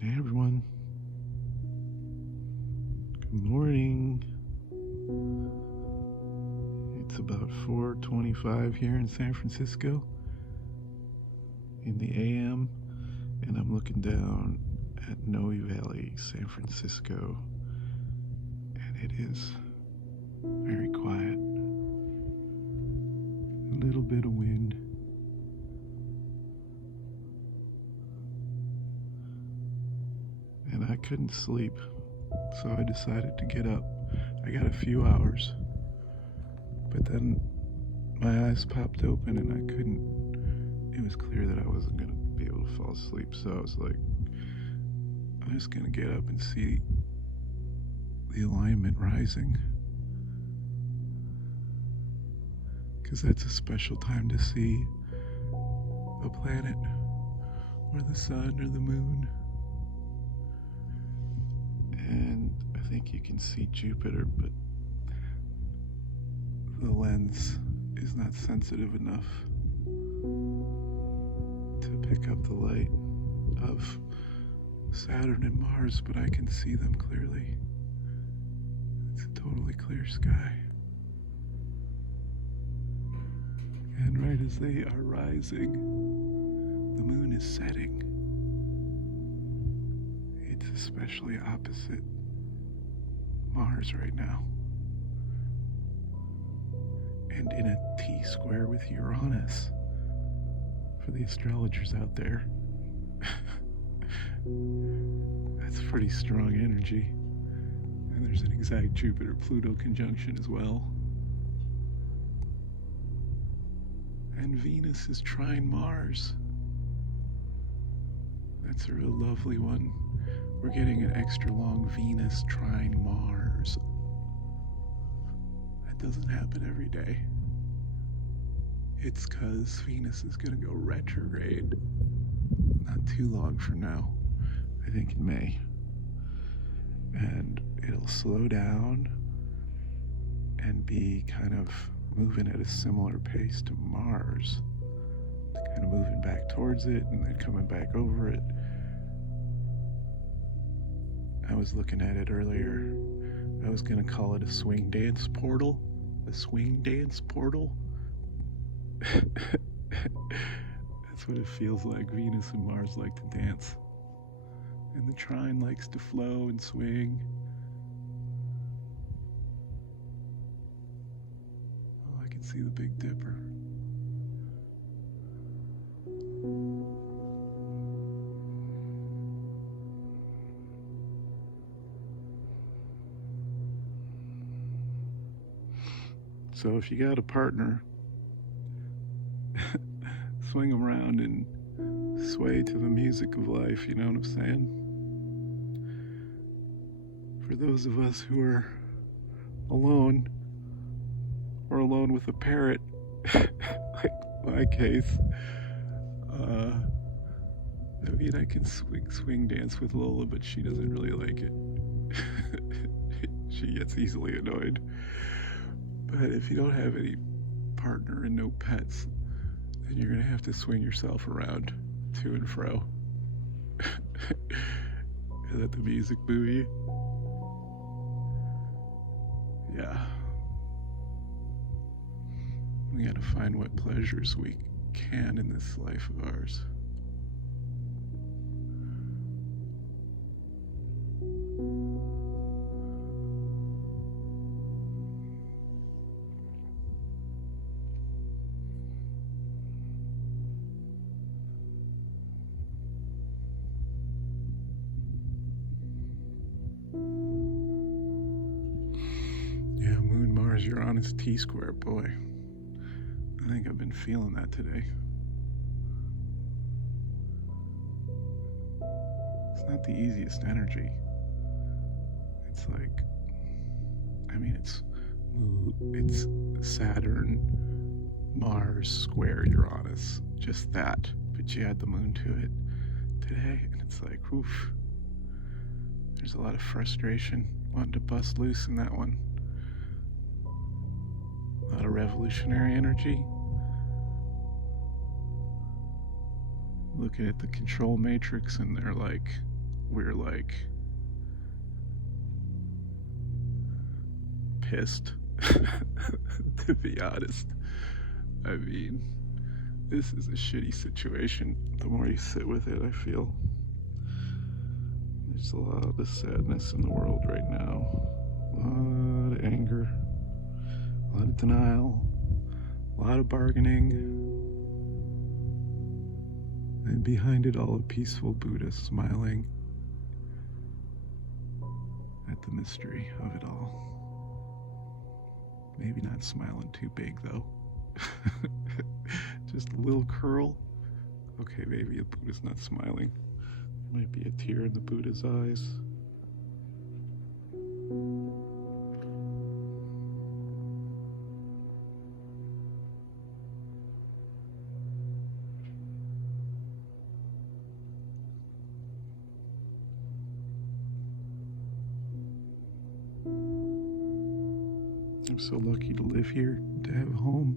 Hey everyone, good morning. It's about 4:25 here in San Francisco in the AM, and I'm looking down at Noe Valley, San Francisco, and it is very quiet. A little bit of wind. And I couldn't sleep, so I decided to get up. I got a few hours, but then my eyes popped open and I couldn't. It was clear that I wasn't going to be able to fall asleep, so I was like, I'm just going to get up and see the alignment rising, because that's a special time to see a planet or the sun or the moon. And I think you can see Jupiter, but the lens is not sensitive enough to pick up the light of Saturn and Mars, but I can see them clearly. It's a totally clear sky. And right as they are rising, the moon is setting. It's especially opposite Mars right now, and in a T-square with Uranus. For the astrologers out there, that's pretty strong energy. And there's an exact Jupiter-Pluto conjunction as well. And Venus is trine Mars. That's a real lovely one. We're getting an extra long Venus trine Mars. That doesn't happen every day. It's because Venus is going to go retrograde not too long from now, I think in May. And it'll slow down and be kind of moving at a similar pace to Mars. Kind of moving back towards it and then coming back over it. I was looking at it earlier. I was going to call it a swing dance portal. A swing dance portal. That's what it feels like. Venus and Mars like to dance. And the trine likes to flow and swing. Oh, I can see the Big Dipper. So if you got a partner, swing them around and sway to the music of life, you know what I'm saying? For those of us who are alone, or alone with a parrot, like my case, I mean, I can swing dance with Lola, but she doesn't really like it. She gets easily annoyed. But if you don't have any partner and no pets, then you're going to have to swing yourself around to and fro. And let the music move you. Yeah. We got to find what pleasures we can in this life of ours. Mars-Uranus T square, boy. I think I've been feeling that today. It's not the easiest energy. It's like, I mean, it's Saturn, Mars, square Uranus, just that. But you add the moon to it today, and it's like, oof. There's a lot of frustration wanting to bust loose in that one. A lot of revolutionary energy. Looking at the control matrix, and they're like, we're like pissed, to be honest. I mean, this is a shitty situation. The more you sit with it, I feel there's a lot of sadness in the world right now. A lot of anger, a lot of denial, a lot of bargaining, and behind it all, a peaceful Buddha smiling at the mystery of it all. Maybe not smiling too big, though. Just a little curl. Okay, maybe the Buddha's not smiling. There might be a tear in the Buddha's eyes. I'm so lucky to live here, to have a home.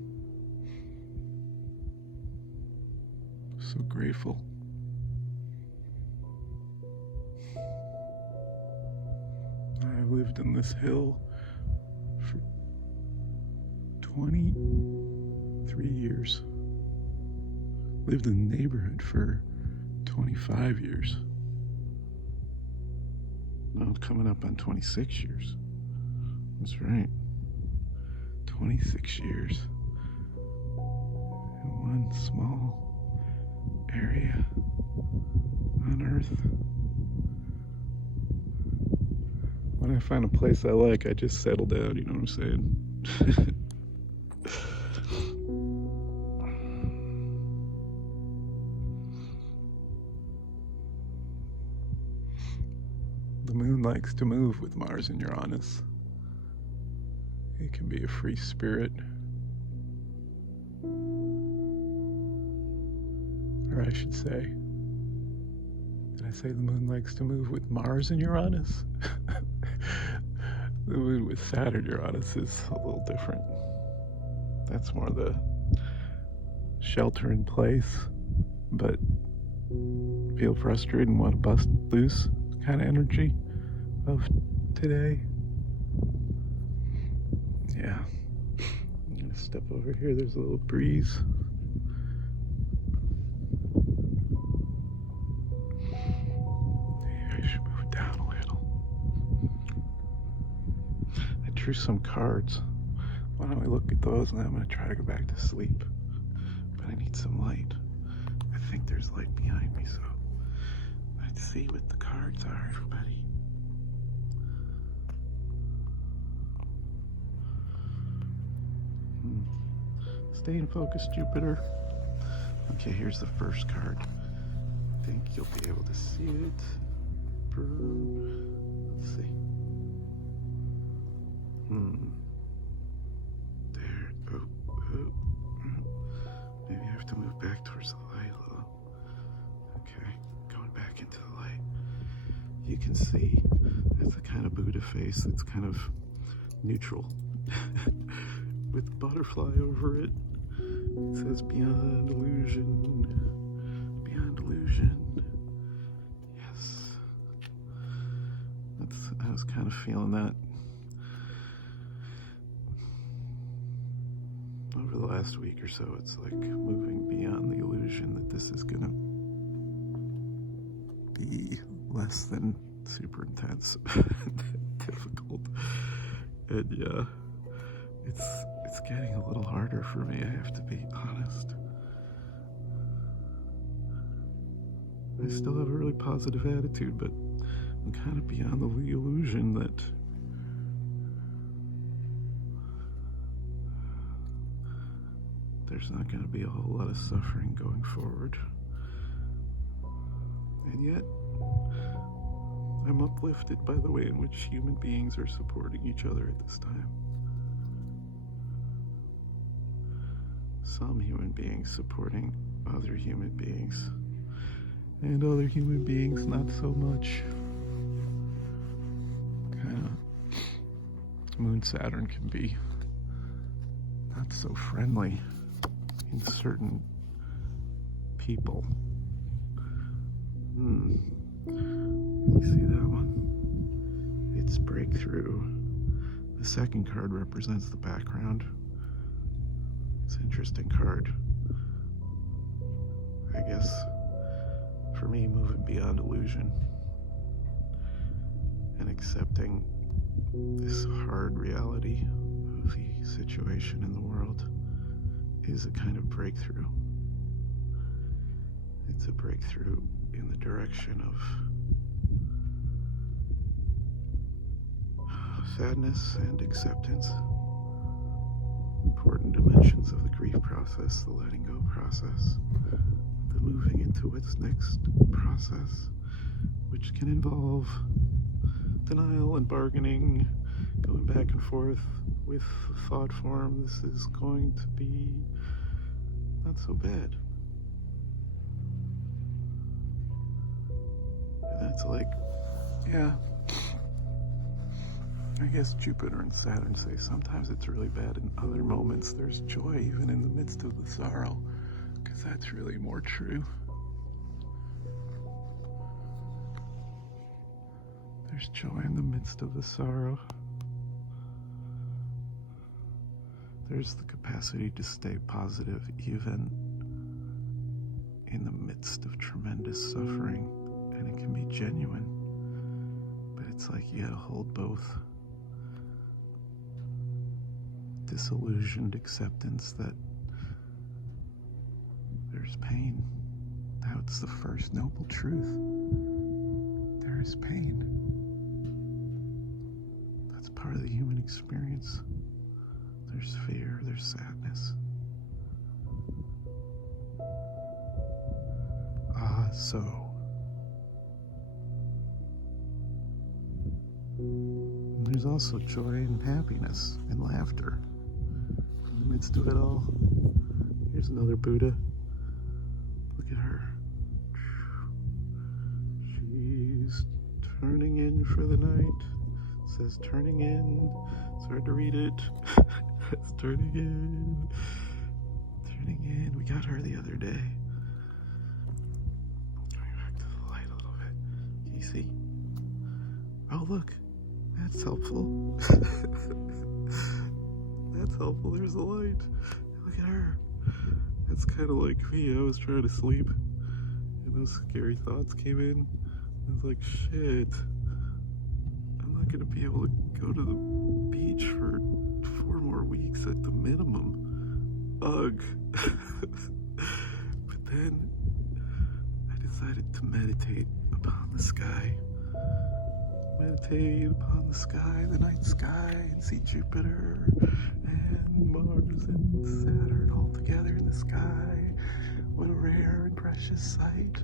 So grateful. I lived in this hill for 23 years. Lived in the neighborhood for 25 years. Now coming up on 26 years. That's right. 26 years in one small area on Earth. When I find a place I like, I just settle down, you know what I'm saying? The moon likes to move with Mars and Uranus. It can be a free spirit. Or I should say, did I say the moon likes to move with Mars and Uranus? The moon with Saturn Uranus is a little different. That's more the shelter in place, but feel frustrated and want to bust loose kind of energy of today. Yeah, I'm gonna step over here. There's a little breeze. Maybe I should move down a little. I drew some cards. Why don't we look at those, and then I'm gonna try to go back to sleep. But I need some light. I think there's light behind me, so let's see what the cards are, everybody. Stay in focus, Jupiter. Okay, here's the first card. I think you'll be able to see it. Let's see. There. Oh. Maybe I have to move back towards the light a little. Okay, going back into the light. You can see that's a kind of Buddha face that's kind of neutral. With a butterfly over it. It says beyond illusion. Beyond illusion. Yes. I was kind of feeling that over the last week or so. It's like moving beyond the illusion that this is gonna be less than super intense. Difficult. And yeah. It's getting a little harder for me, I have to be honest. I still have a really positive attitude, but I'm kind of beyond the illusion that there's not going to be a whole lot of suffering going forward. And yet, I'm uplifted by the way in which human beings are supporting each other at this time. Some human beings supporting other human beings, and other human beings not so much. Kind of Moon-Saturn can be not so friendly in certain people. You see that one? It's breakthrough. The second card represents the background. It's an interesting card. I guess, for me, moving beyond illusion and accepting this hard reality of the situation in the world is a kind of breakthrough. It's a breakthrough in the direction of sadness and acceptance. Important dimensions of the grief process, the letting go process, the moving into what's next process, which can involve denial and bargaining, going back and forth with the thought form, this is going to be not so bad. And that's like, yeah, I guess Jupiter and Saturn say sometimes it's really bad, in other moments there's joy even in the midst of the sorrow, because that's really more true. There's joy in the midst of the sorrow. There's the capacity to stay positive even in the midst of tremendous suffering, and it can be genuine, but it's like you gotta hold both. Disillusioned acceptance that there's pain. That's the first noble truth. There is pain. That's part of the human experience. There's fear, there's sadness. So. And there's also joy and happiness and laughter. In the midst of it all, here's another Buddha. Look at her. She's turning in for the night. It says turning in. It's hard to read it. It's turning in. Turning in. We got her the other day. Going back to the light a little bit. Can you see? Oh, look. That's helpful. That's helpful. There's the light. Look at her. That's kind of like me. I was trying to sleep, and those scary thoughts came in. I was like, shit. I'm not going to be able to go to the beach for 4 more weeks at the minimum. Ugh. But then I decided to meditate upon the sky. Meditate upon the sky, the night sky, and see Jupiter and Mars and Saturn all together in the sky. What a rare and precious sight.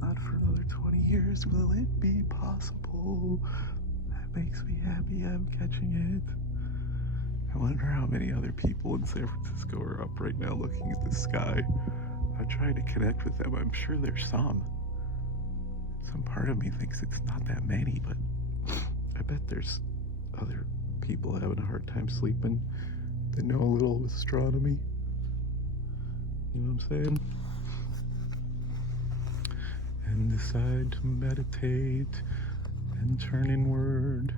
Not for another 20 years will it be possible. That makes me happy I'm catching it. I wonder how many other people in San Francisco are up right now looking at the sky. I'm trying to connect with them. I'm sure there's some. Some part of me thinks it's not that many, but I bet there's other people having a hard time sleeping that know a little astronomy. You know what I'm saying? And decide to meditate and turn inward,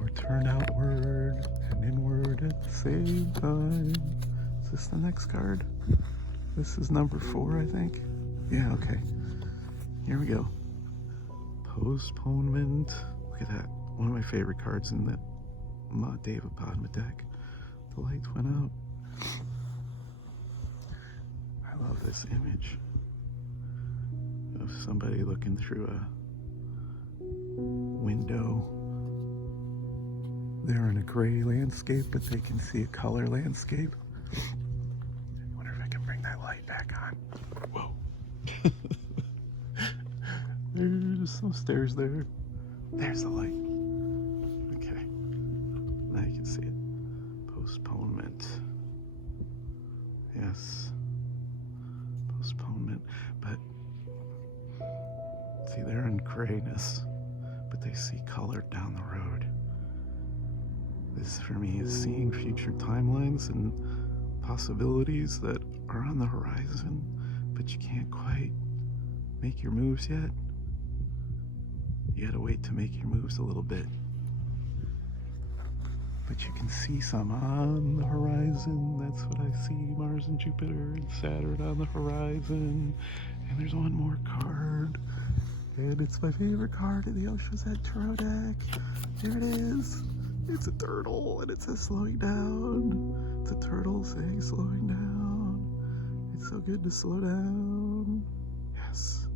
or turn outward and inward at the same time. Is this the next card? This is number 4, I think. Yeah, okay. Here we go. Postponement. Look at that. One of my favorite cards in the David Padma deck. The lights went out. I love this image of somebody looking through a window. They're in a gray landscape, but they can see a color landscape. I wonder if I can bring that light back on. Whoa. There's some stairs there. There's the light. Okay. Now you can see it. Postponement. Yes. Postponement. But see, they're in grayness, but they see color down the road. This, for me, is seeing future timelines and possibilities that are on the horizon, but you can't quite make your moves yet. You gotta wait to make your moves a little bit. But you can see some on the horizon. That's what I see, Mars and Jupiter and Saturn on the horizon. And there's one more card. And it's my favorite card in the Oshazet Tarot deck. There it is. It's a turtle, and it says slowing down. It's a turtle saying slowing down. It's so good to slow down. Yes.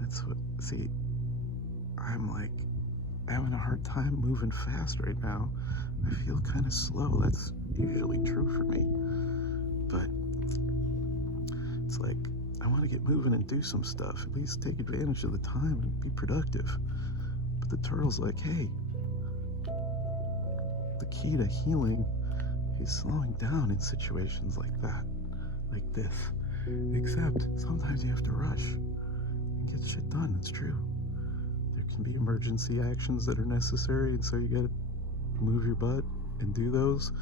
That's what, see, I'm like having a hard time moving fast right now. I feel kind of slow. That's usually true for me. But it's like, I want to get moving and do some stuff. At least take advantage of the time and be productive. But the turtle's like, hey, the key to healing is slowing down in situations like that, like this. Except sometimes you have to rush and get shit done. It's true. There can be emergency actions that are necessary, and so you gotta move your butt and do those.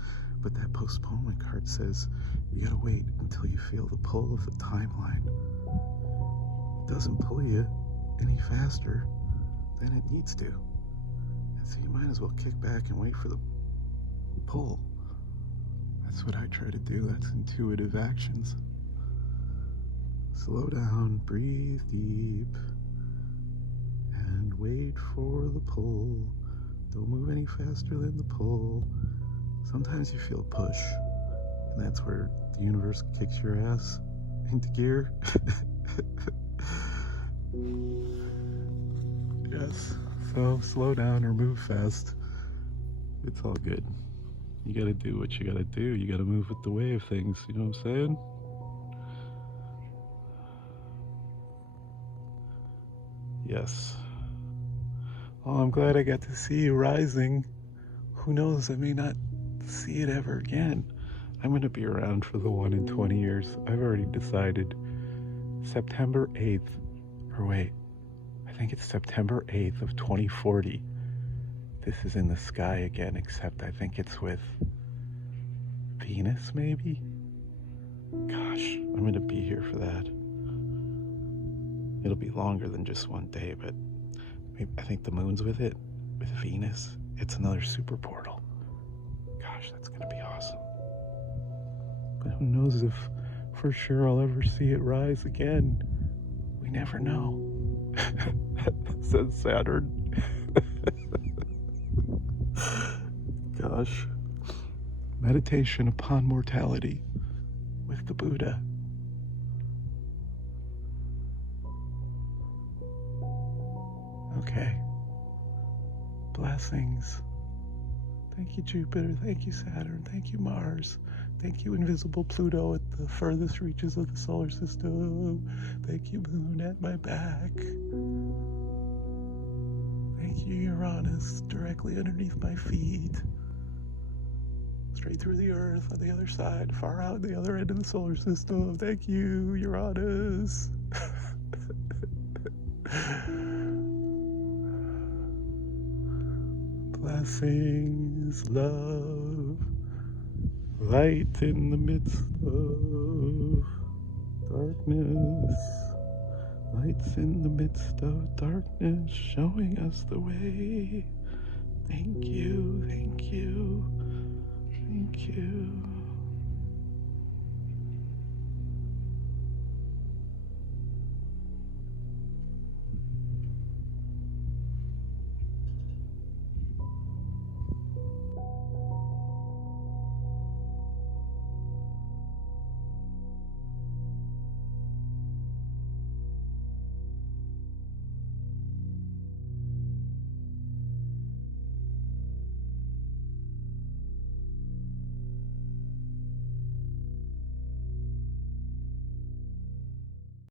But that postponement card says you gotta wait until you feel the pull of the timeline. It doesn't pull you any faster than it needs to. And so you might as well kick back and wait for the pull. That's what I try to do. That's intuitive actions. Slow down, breathe deep, and wait for the pull. Don't move any faster than the pull. Sometimes you feel a push, and that's where the universe kicks your ass into gear. Yes, so slow down or move fast. It's all good. You gotta do what you gotta do. You gotta move with the way of things, you know what I'm saying? Yes. Oh, I'm glad I got to see you rising. Who knows, I may not see it ever again. I'm going to be around for the one in 20 years. I've already decided. September 8th, or wait, I think it's September 8th of 2040. This is in the sky again, except I think it's with Venus, maybe? Gosh, I'm going to be here for that. It'll be longer than just one day, but I think the moon's with it, with Venus. It's another super portal. Gosh, that's gonna be awesome. But who knows if for sure I'll ever see it rise again. We never know. Says Saturn. Gosh. Meditation upon mortality with the Buddha. Okay. Blessings. Thank you, Jupiter. Thank you, Saturn. Thank you, Mars. Thank you, invisible Pluto at the furthest reaches of the solar system. Thank you, Moon at my back. Thank you, Uranus, directly underneath my feet. Straight through the Earth on the other side, far out the other end of the solar system. Thank you, Uranus. Blessings, love, light in the midst of darkness, lights in the midst of darkness, showing us the way. Thank you, thank you, thank you.